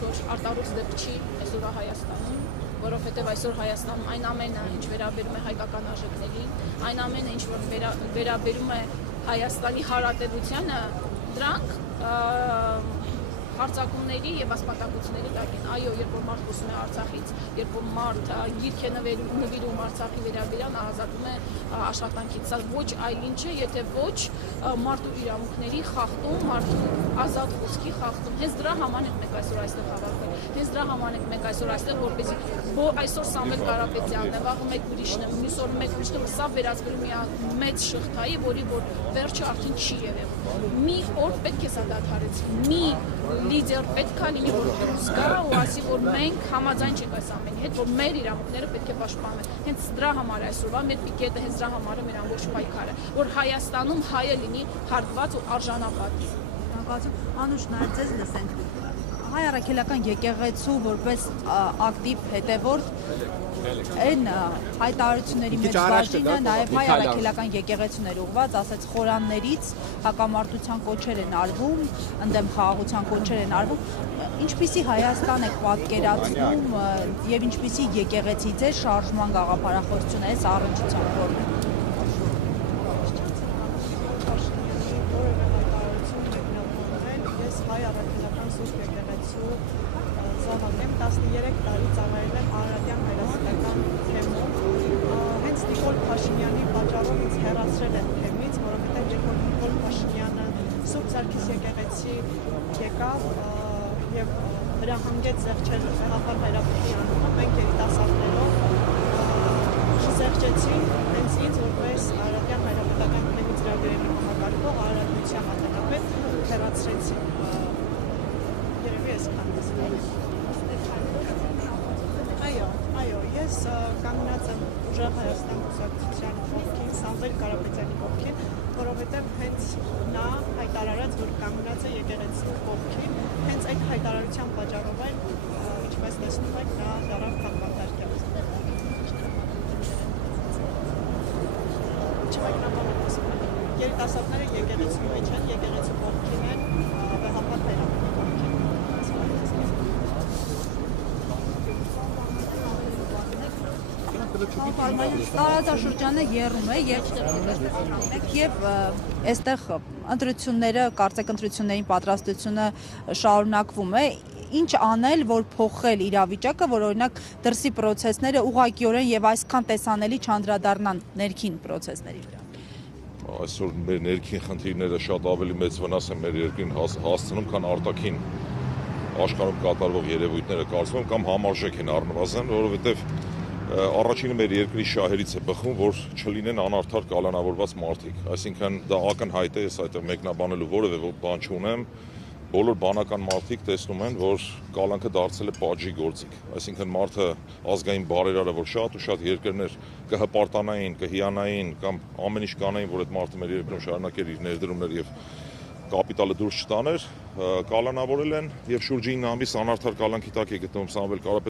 ինչ-որ արտառոց դեպք չի այսօր Հայաստանում, որովհետև այսօր Հայաստանում այն ամենը, ինչ վերաբերում է հայկական արժեքներին, այն ամենը, ինչ որ վերաբերում է Հայաստանի հարատևությանը, դրանք հարձակումների եւ ասպատակությունների տակ են։ Այո, երբ որ մարդ խոսում է Արցախից, երբ որ մարդ գիրք է նվիրում Արցախի վերաբերյալ, ազատում է աշխատանքից։ Սա ոչ այլ ինչ է, եթե ոչ մարդու իրավունքների խախտում, մարդու ազատ խոսքի խախտում։ Հենց դրա համար ենք մենք այսօր այստեղ հավաքվել։ Հենց դրա համար ենք մենք այսօր այստեղ, որպեսզի այսօր Սամվել Կարապետյանն է, վաղը մեկ ուրիշն է, մյուս օրը մեկ ուրիշն է, սա վերածվելու մի մեծ շղթայի, որի վերջը արդեն չի եղել։ Մի օր պետք է սա դադարեցվի։ Մի լիդեր պետք է լինի, որ դուրս գա ու ասի, որ մենք համաձայն չենք այս ամենի հետ, որ մեր իրավունքները պետք է պաշտպանվեն։ Հենց դրա համար այսօրվա մեր պիկետը, հենց դրա համար է մեր ամբողջ պայքարը, որ Հայաստանում հայը լինի հարգված ու արժանապատ։ Անուշ, նաև ձեզ լսենք։ Հայ առաքելական եկեղեցու որպես ակտիվ հետևորդ այն հայտարարությունների մեջ բաժինը նաև հայ առաքելական եկեղեցուներ ուղված, ասեց խորաններից հակամարտության կոչեր են արվում, ընդդեմ խաղաղության կոչեր են արվում, ինչպիսի Հայաստան եք պատկերացնում եւ ինչպիսի եկեղեցի ձեր շարժման գաղափարախոսությունը է առնչությամբ որն հայ առաքելական սուրբ եկեղեցու զավակեմ 13 տարի ծառայել եմ Արարատյան հայրասիրական թեմում։ Հենց Նիկոլ Փաշինյանի պատճառով ինձ հեռացրել են թեմից, որովհետև երբ որ Նիկոլ Փաշինյանը Սուրբ Սարգիս եկեղեցի եկավ եւ հրահանգեց զեղչել Ղեհաղար Հայրապետի անունը, մենք երիտասարդներով զեղչեցին հենց ինձ որպես Արարատյան հայրապետական թեմից ծրագրերի համակարգող Արարատության հատակապետ հեռացրեցին։ Այո, ես կանգնած եմ ուժեղ Հայաստան կուսակցության կողքին, Սամվել Կարապետյանի կողքին, որովհետև հենց նա հայտարարած, որ կանգնած է եկեղեցու կողքին, հենց այդ հայտարարության պատճառով էլ, ինչպես տեսնում եք, նա դառավ քաղաքացիական։ Չմեկնաբանեմ ասում եմ, երիտասարդները եկեղեցու մեջ են, եկեղեցու կողքին են, Ղեհաղար Հայրապետի կողքին։ Տարածաշրջանը եռում է եւ այստեղ ընտրությունները, կարծեք ընտրություններին պատրաստությունը շարունակվում է, ինչ անել, որ փոխել իրավիճակը, որ օրինակ դրսի process-ները ուղղակիորեն եւ այսքան տեսանելի չանդրադառնան ներքին process-ների վրա։ Այսօր մեր ներքին խնդիրները շատ ավելի մեծ վնաս են մեր երկրին հասցնում, քան արտաքին աշխարհում կատարվող երևույթները կարծում կամ համարժեք են առնվազն, որովհետեւ առաջինը մեր երկրի շահերից է բխում, որ չլինեն անարդար կալանավորված մարդիկ, այսինքն դա ակնհայտ է, ես այդտեղ մեկնաբանելու որևէ բան չունեմ, բոլոր բանական մարդիկ տեսնում են, որ կալանքը դարձել է պատժի գործիք, այսինքն մարդը ազգային բարերարը, որ շատ ու շատ երկրներ կհպարտանային, կհիանային կամ ամեն ինչ կանային, որ այդ մարդը մեր երկրում շարունակեր իր ներդրումները եւ կապիտալը դուրս չտաներ, կալանավորել են եւ շուրջ 9 ամիս անարդար կալանքի տակ է գտնվում Սամվել Կարապետյանը